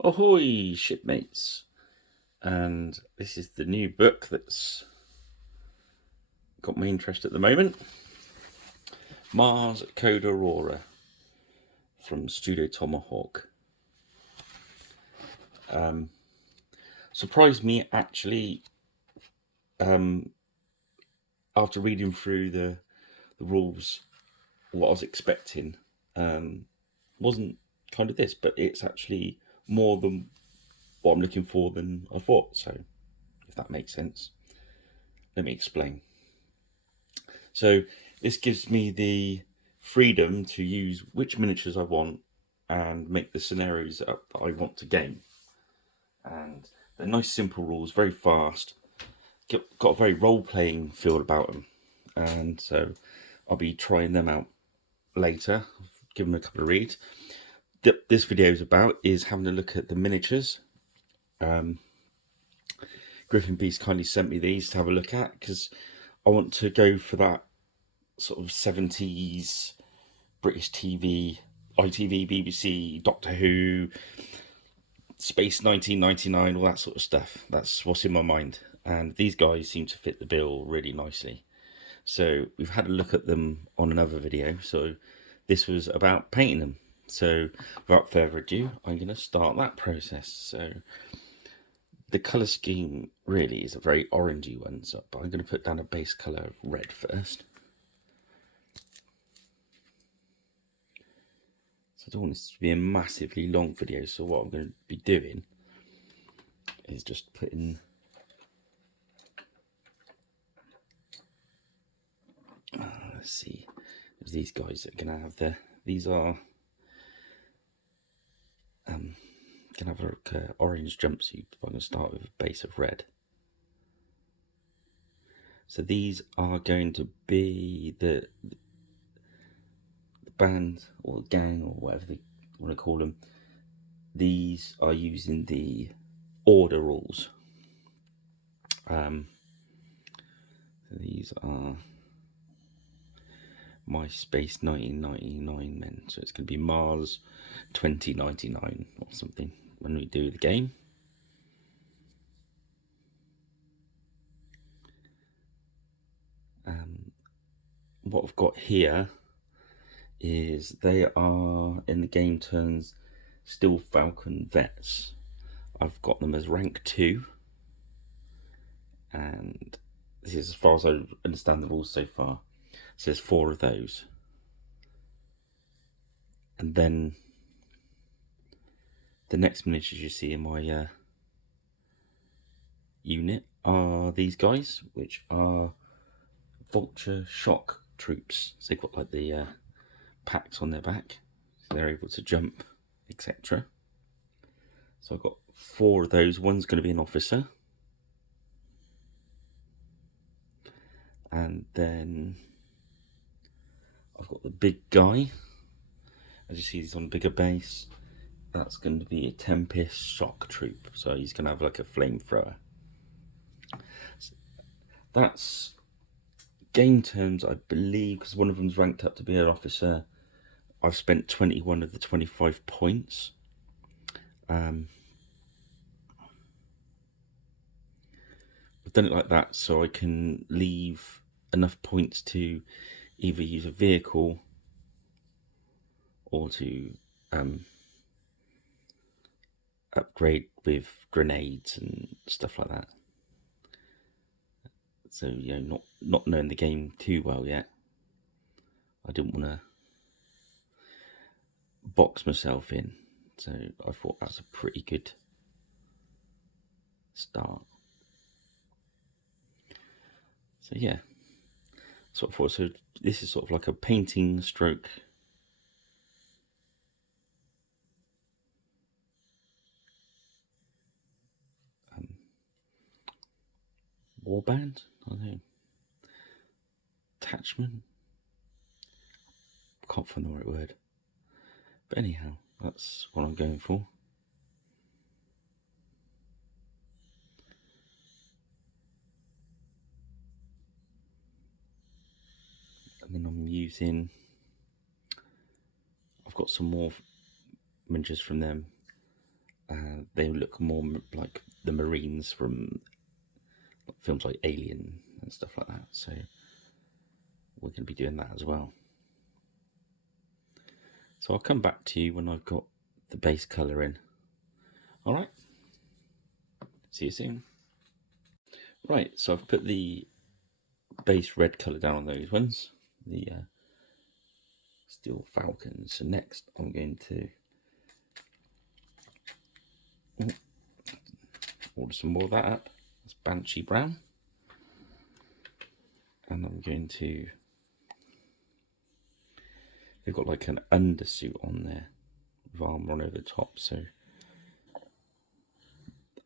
Ahoy, shipmates! And this is the new book that's got my interest at the moment. Mars Code Aurora from Studio Tomahawk. Surprised me actually after reading through the rules, what I was expecting wasn't kind of this, but it's actually more than what I'm looking for than I thought. So, if that makes sense, let me explain. So, this gives me the freedom to use which miniatures I want and make the scenarios that I want to game. And they're nice, simple rules, very fast. Got a very role-playing feel about them, and so I'll be trying them out later. Give them a couple of reads. This video is about having a look at the miniatures. Griffin Beast kindly sent me these to have a look at because I want to go for that sort of 70s British TV, ITV, BBC, Doctor Who, Space 1999, all that sort of stuff. That's what's in my mind. And these guys seem to fit the bill really nicely. So we've had a look at them on another video. So this was about painting them. So without further ado, I'm going to start that process. So the colour scheme really is a very orangey one. So, but I'm going to put down a base colour of red first. So I don't want this to be a massively long video. So what I'm going to be doing is just putting let's see, there's these guys that are going to have these are going to have a orange jumpsuit. I'm going to start with a base of red. So these are going to be the band or gang or whatever they want to call them. These are using the order rules. So these are my Space 1999 men. So it's going to be Mars 2099 or something when we do the game. What I've got here is they are in the game turns Steel Falcon vets. I've got them as rank 2, and this is as far as I understand the rules so far. So there's 4 of those, and then the next miniatures you see in my unit are these guys, which are Vulture Shock troops. So they've got like the packs on their back, so they're able to jump, etc. So I've got 4 of those. One's going to be an officer, and then I've got the big guy. As you see, he's on a bigger base. That's going to be a Tempest Shock troop, so he's going to have like a flamethrower. So that's game terms, I believe, because one of them's ranked up to be an officer. I've spent 21 of the 25 points. I've done it like that so I can leave enough points to either use a vehicle or to upgrade with grenades and stuff like that. So, you know, not knowing the game too well yet, I didn't want to box myself in. So I thought that's a pretty good start. So yeah, sort of thought, so this is sort of like a painting stroke warband, I don't know, attachment, can't find the right word, but anyhow, that's what I'm going for. And then I'm using, I've got some more miniatures from them, they look more like the Marines from films like Alien and stuff like that. So we're going to be doing that as well. So I'll come back to you when I've got the base colour in. All right. See you soon. Right, so I've put the base red colour down on those ones, the Steel Falcons. So next I'm going to order some more of that up. That's Banshee Brown. And I'm going to, they've got like an undersuit on there with armour on over the top. So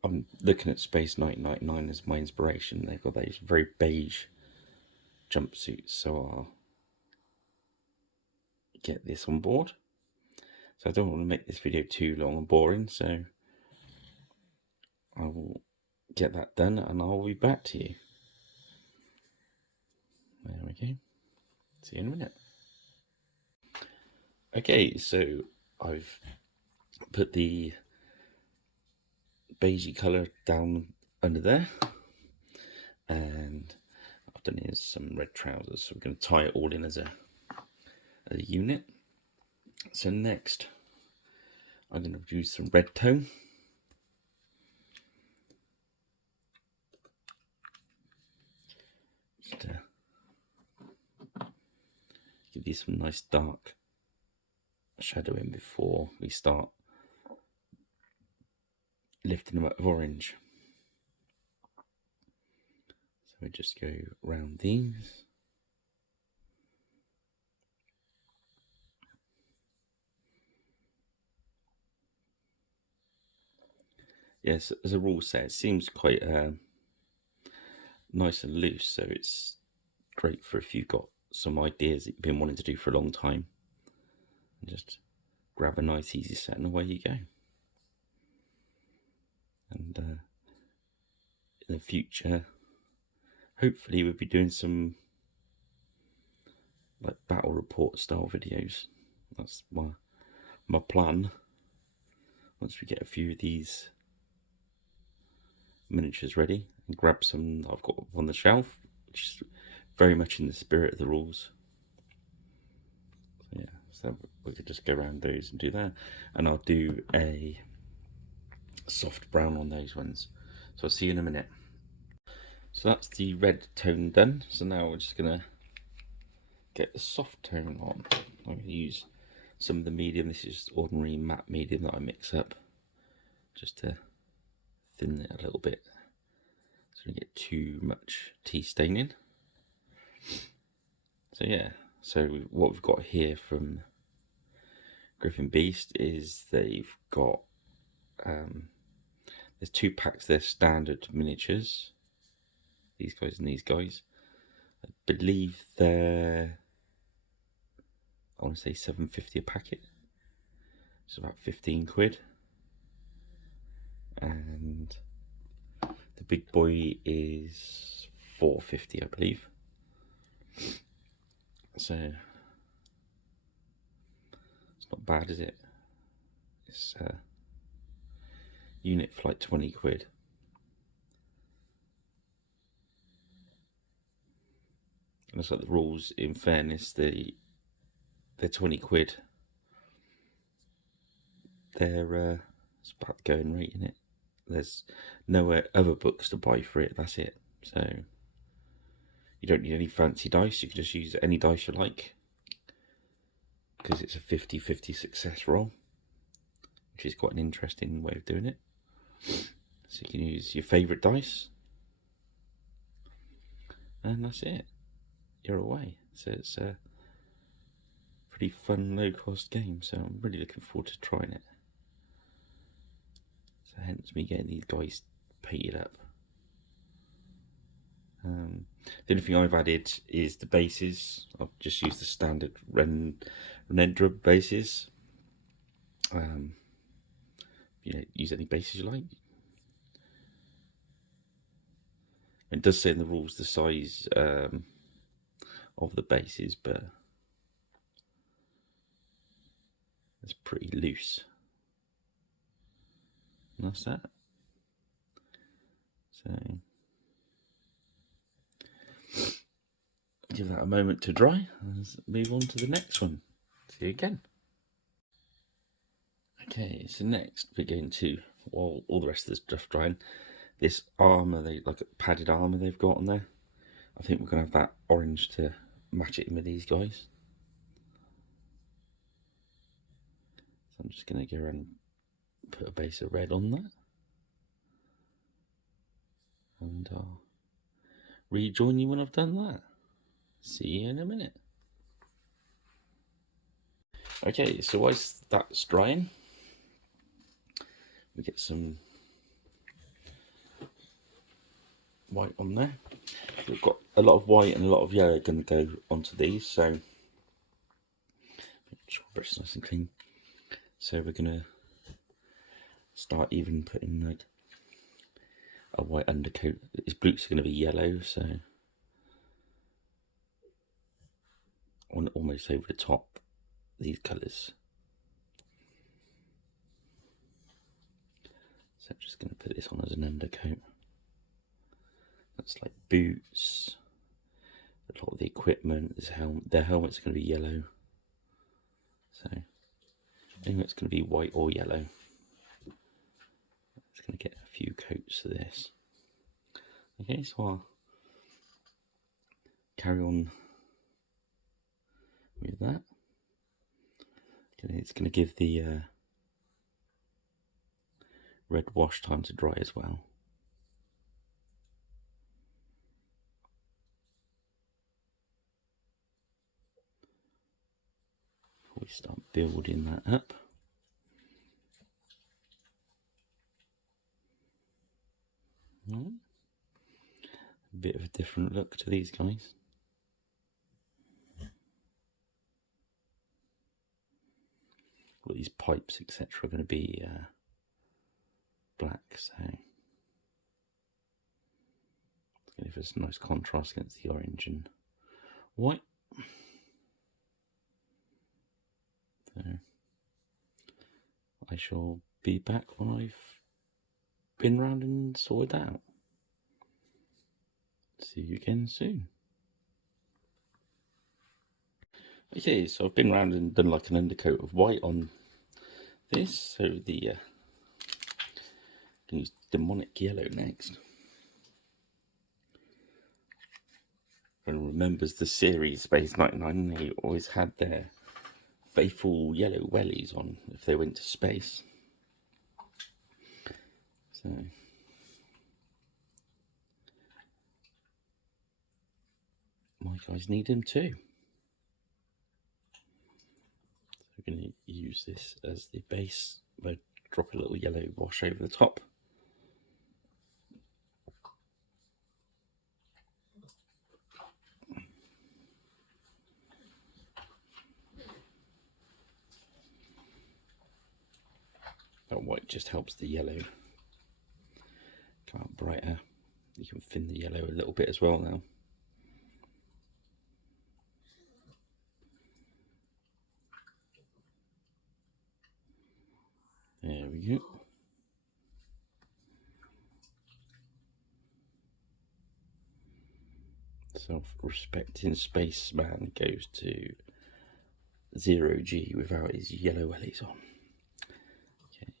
I'm looking at Space 1999 as my inspiration. They've got those very beige jumpsuits. So I'll get this on board. So I don't want to make this video too long and boring. So I will get that done and I'll be back to you. There we go. See you in a minute. Okay, so I've put the beigey colour down under there, and I've done is some red trousers. So we're going to tie it all in as a unit. So next, I'm going to use some red tone. Just to give these some nice dark shadowing before we start lifting them up with orange. So we just go round these. Yes, as a rule set, it seems quite nice and loose, so it's great for if you've got some ideas that you've been wanting to do for a long time. And just grab a nice easy set and away you go. And in the future, hopefully we'll be doing some like battle report style videos. That's my plan. Once we get a few of these miniatures ready, and grab some that I've got on the shelf, which is very much in the spirit of the rules. So yeah, so we could just go around those and do that, and I'll do a soft brown on those ones. So I'll see you in a minute. So that's the red tone done. So now we're just gonna get the soft tone on. I'm gonna use some of the medium. This is ordinary matte medium that I mix up just to thin it a little bit, so we don't get too much tea staining. So yeah, so what we've got here from Griffin Beast is they've got there's 2 packs. They're standard miniatures, these guys and these guys. I believe they're, I want to say £7.50 a packet. It's about 15 quid. And the big boy is £4.50, I believe. So it's not bad, is it? It's unit for like 20 quid. And it's like the rules, in fairness, they're 20 quid. They're it's about the going rate, isn't it? There's no other books to buy for it, that's it. So you don't need any fancy dice, you can just use any dice you like, because it's a 50-50 success roll, which is quite an interesting way of doing it. So you can use your favourite dice, and that's it, you're away. So it's a pretty fun, low cost game, so I'm really looking forward to trying it. So hence me getting these guys painted up. The only thing I've added is the bases. I've just used the standard Renendra bases. You know, use any bases you like. It does say in the rules the size of the bases, but it's pretty loose. And that's that. So give that a moment to dry and let's move on to the next one. See you again. Okay, so next we're going to, while all the rest of the stuff drying, this armour, like padded armour they've got on there. I think we're going to have that orange to match it in with these guys. So I'm just going to go around and put a base of red on that. And I'll rejoin you when I've done that. See you in a minute. Okay, so whilst that's drying, we get some white on there. We've got a lot of white and a lot of yellow going to go onto these, so make sure the brush is nice and clean. So we're going to start even putting like a white undercoat. His boots are going to be yellow, so I want it almost over the top these colours. So I'm just going to put this on as an undercoat. That's like boots, a lot of the equipment, their helmet's going to be yellow. So anything that's going to be white or yellow. Just going to get a few coats of this. Okay, so I'll carry on with that. It's going to give the red wash time to dry as well. Before we start building that up. A bit of a different look to these guys. All these pipes, etc., are going to be black, so it's going to give us a nice contrast against the orange and white. So I shall be back when I've been round and sorted that out. See you again soon. Okay, so I've been round and done like an undercoat of white on this. So the can use demonic yellow next. Everyone remembers the series Space 99. They always had their faithful yellow wellies on if they went to space. So my guys need them too. So we're going to use this as the base, but drop a little yellow wash over the top. That white just helps the yellow come out brighter. You can thin the yellow a little bit as well now. There we go. Self-respecting spaceman goes to 0G without his yellow wellies on. Okay.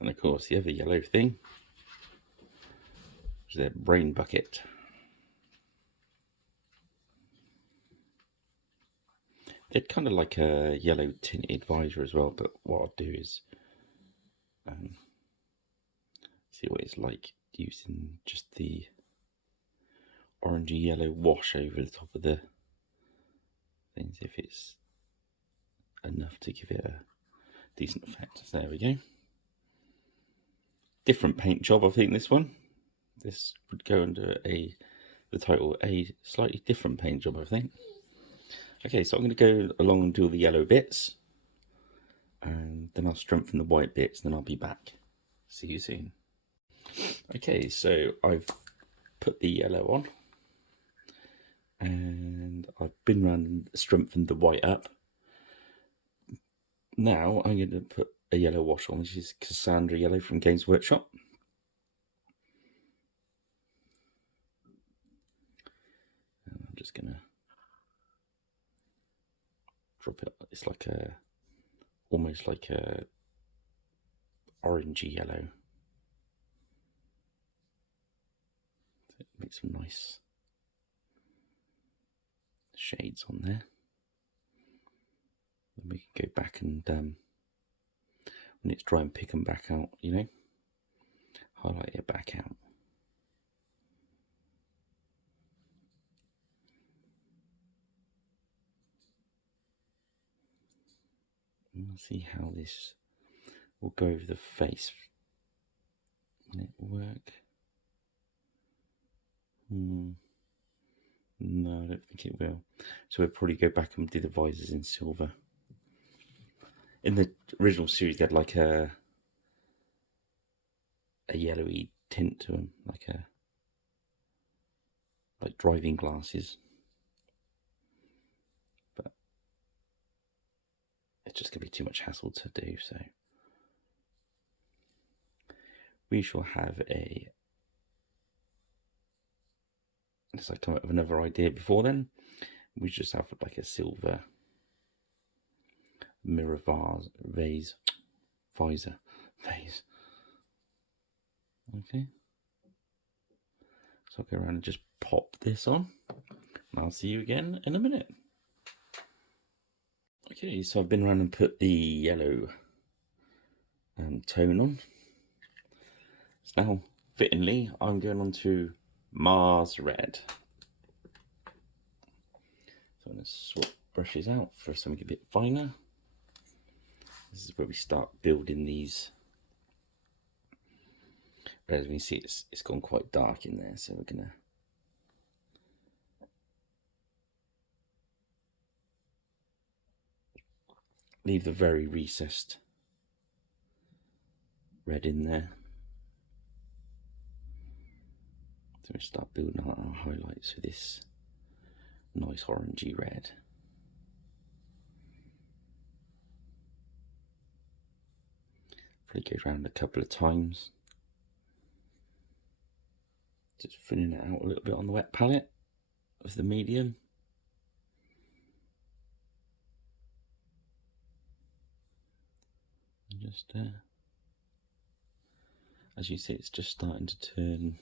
And of course the other yellow thing is their brain bucket. They're kind of like a yellow tinted visor as well, but what I'll do is see what it's like using just the orangey yellow wash over the top of the things, if it's enough to give it a decent effect. So there we go. Different paint job, I think this one. This would go under the title A slightly different paint job, I think. Okay, so I'm going to go along and do all the yellow bits, and then I'll strengthen the white bits, then I'll be back. See you soon. Okay, so I've put the yellow on, and I've been around and strengthened the white up. Now I'm going to put a yellow wash on, which is Cassandra Yellow from Games Workshop. And I'm just going to drop it. It's like almost like a orangey yellow. Make some nice shades on there. Then we can go back and when it's dry and pick them back out, you know, highlight it back out. And we'll see how this will go over the face. Will it work? No, I don't think it will. So we'll probably go back and do the visors in silver. In the original series, they had like a yellowy tint to them, like driving glasses. But it's just going to be too much hassle to do, so we shall have a... Unless I come up with another idea before then, we just have like a silver mirror vase. Okay, so I'll go around and just pop this on, and I'll see you again in a minute. Okay, so I've been around and put the yellow tone on. So now, fittingly, I'm going on to Mars Red. So I'm going to swap brushes out for something a bit finer. This is where we start building these. As we can see, it's gone quite dark in there, so we're going to leave the very recessed red in there. So we start building out our highlights with this nice orangey red. Probably go around a couple of times. Just filling it out a little bit on the wet palette with the medium. And just as you see, it's just starting to turn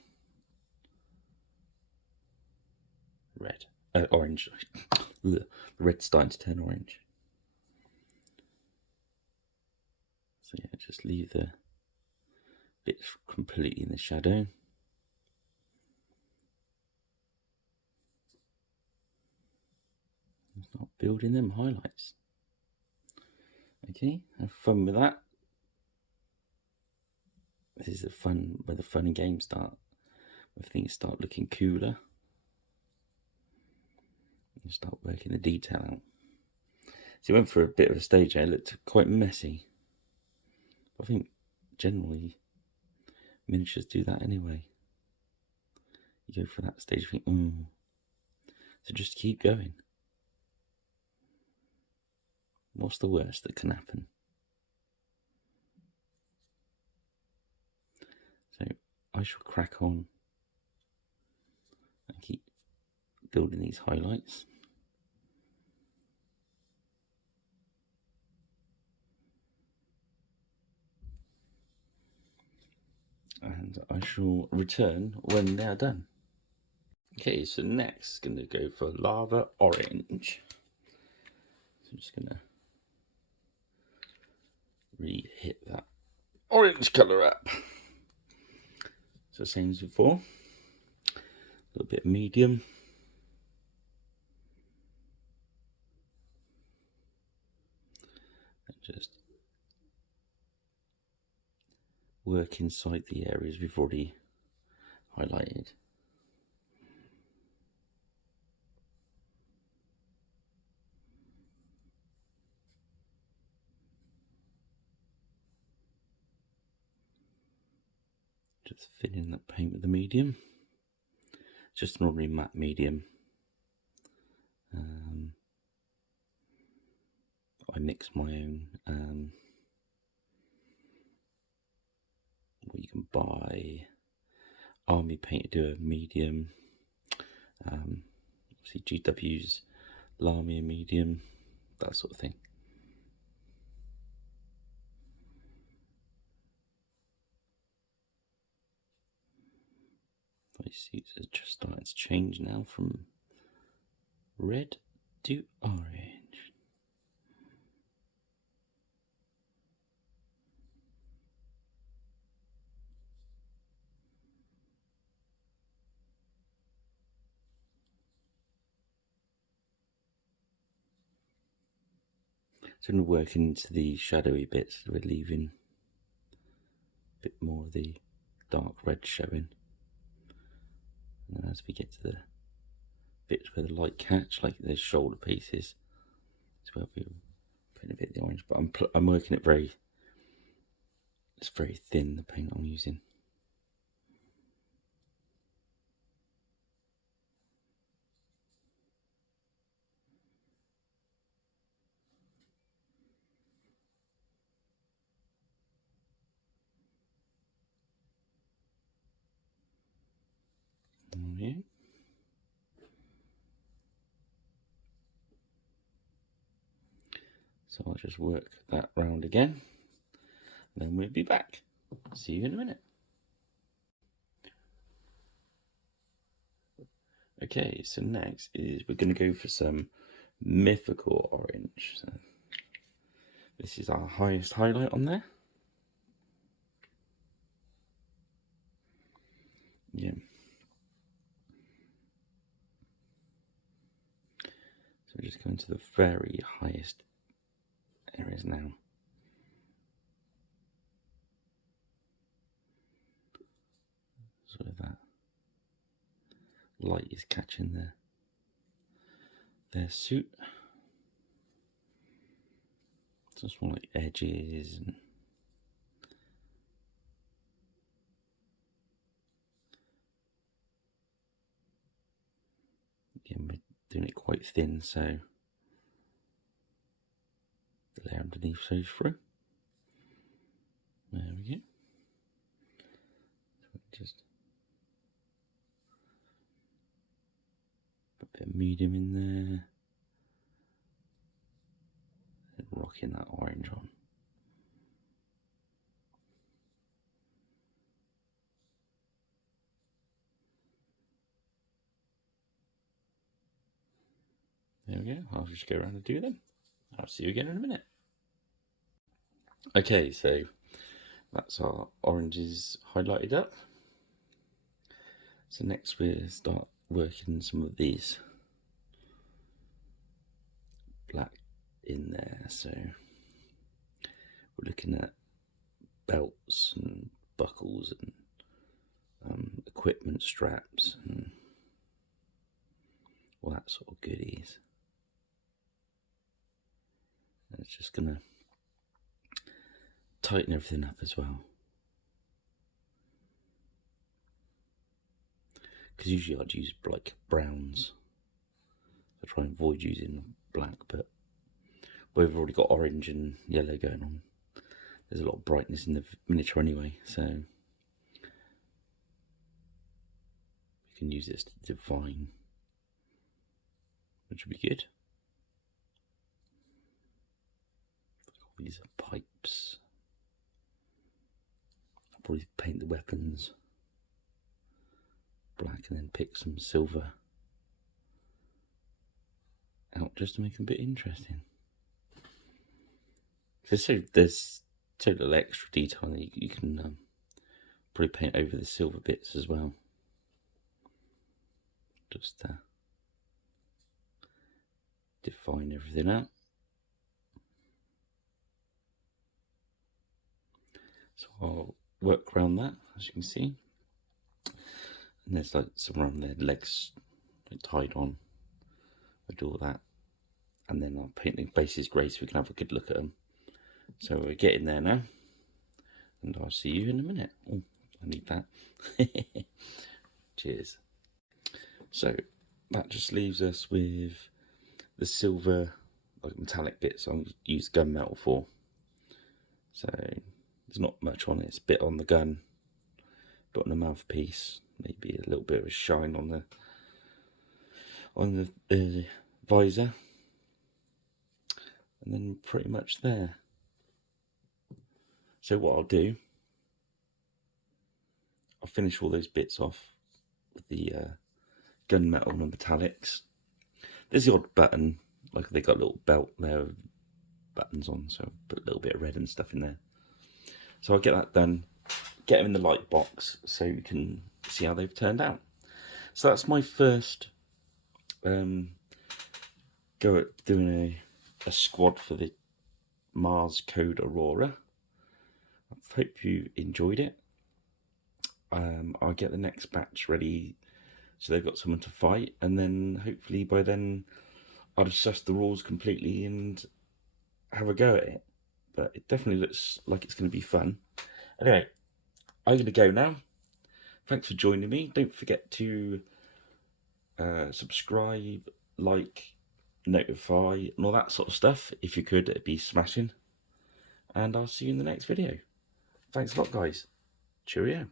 red, orange. The red's starting to turn orange. So yeah, just leave the bits completely in the shadow. Start building them highlights. Okay, have fun with that. This is where the fun and games start. Where things start looking cooler. And start working the detail out. So it went for a bit of a stage here. It looked quite messy. I think generally miniatures do that anyway. You go for that stage, you think, So just keep going. What's the worst that can happen? So I shall crack on and keep building these highlights. And I shall return when they're done. Okay, so next going to go for Lava Orange. So I'm just going to really hit that orange colour up. So same as before, a little bit medium. And just work inside the areas we've already highlighted. Just fill in that paint with the medium. Just an ordinary matte medium. I mix my own. Or you can buy army paint to do a medium. Obviously GW's Lamia medium, that sort of thing. My suits are just starting to change now from red to orange. So I'm working into the shadowy bits, we're leaving a bit more of the dark red showing. And then as we get to the bits where the light catch, like the shoulder pieces, it's where we're putting a bit of the orange. But I'm working it it's very thin, the paint I'm using. Yeah. So I'll just work that round again, and then we'll be back. See you in a minute. Okay, so next is we're going to go for some Mythical Orange. So this is our highest highlight on there. Yeah. So we're just going to the very highest areas now. So that light is catching their suit. Just more like edges and again we're doing it quite thin so the layer underneath shows through. There we go. So just put a bit of medium in there and rocking that orange on. There we go. I'll just go around and do them. I'll see you again in a minute. Okay, so that's our oranges highlighted up. So next we'll start working some of these black in there. So we're looking at belts and buckles and equipment straps and all that sort of goodies. And it's just gonna tighten everything up as well. Because usually I'd use like browns. I try and avoid using black, but we've already got orange and yellow going on. There's a lot of brightness in the miniature anyway, so we can use this to define, which would be good. These are pipes. I'll probably paint the weapons black and then pick some silver out just to make them a bit interesting. There's so little extra detail that you can probably paint over the silver bits as well. Just define everything out. So I'll work around that, as you can see. And there's like some around their legs like, tied on. I do all that. And then I'll paint the bases grey so we can have a good look at them. So we're getting there now. And I'll see you in a minute. Oh, I need that. Cheers. So that just leaves us with the silver like metallic bits I'll use gunmetal for. So there's not much on it. It's a bit on the gun, bit on the mouthpiece, maybe a little bit of a shine on the visor, and then pretty much there. So what I'll do, I'll finish all those bits off with the gunmetal and metallics. There's the odd button, like they got a little belt there with buttons on, so put a little bit of red and stuff in there. So I'll get that done, get them in the light box so you can see how they've turned out. So that's my first go at doing a squad for the Mars Code Aurora. I hope you enjoyed it. I'll get the next batch ready so they've got someone to fight, and then hopefully by then I'll assess the rules completely and have a go at it. But it definitely looks like it's going to be fun. Anyway, I'm going to go now. Thanks for joining me. Don't forget to subscribe, like, notify, and all that sort of stuff. If you could, it'd be smashing. And I'll see you in the next video. Thanks a lot, guys. Cheerio.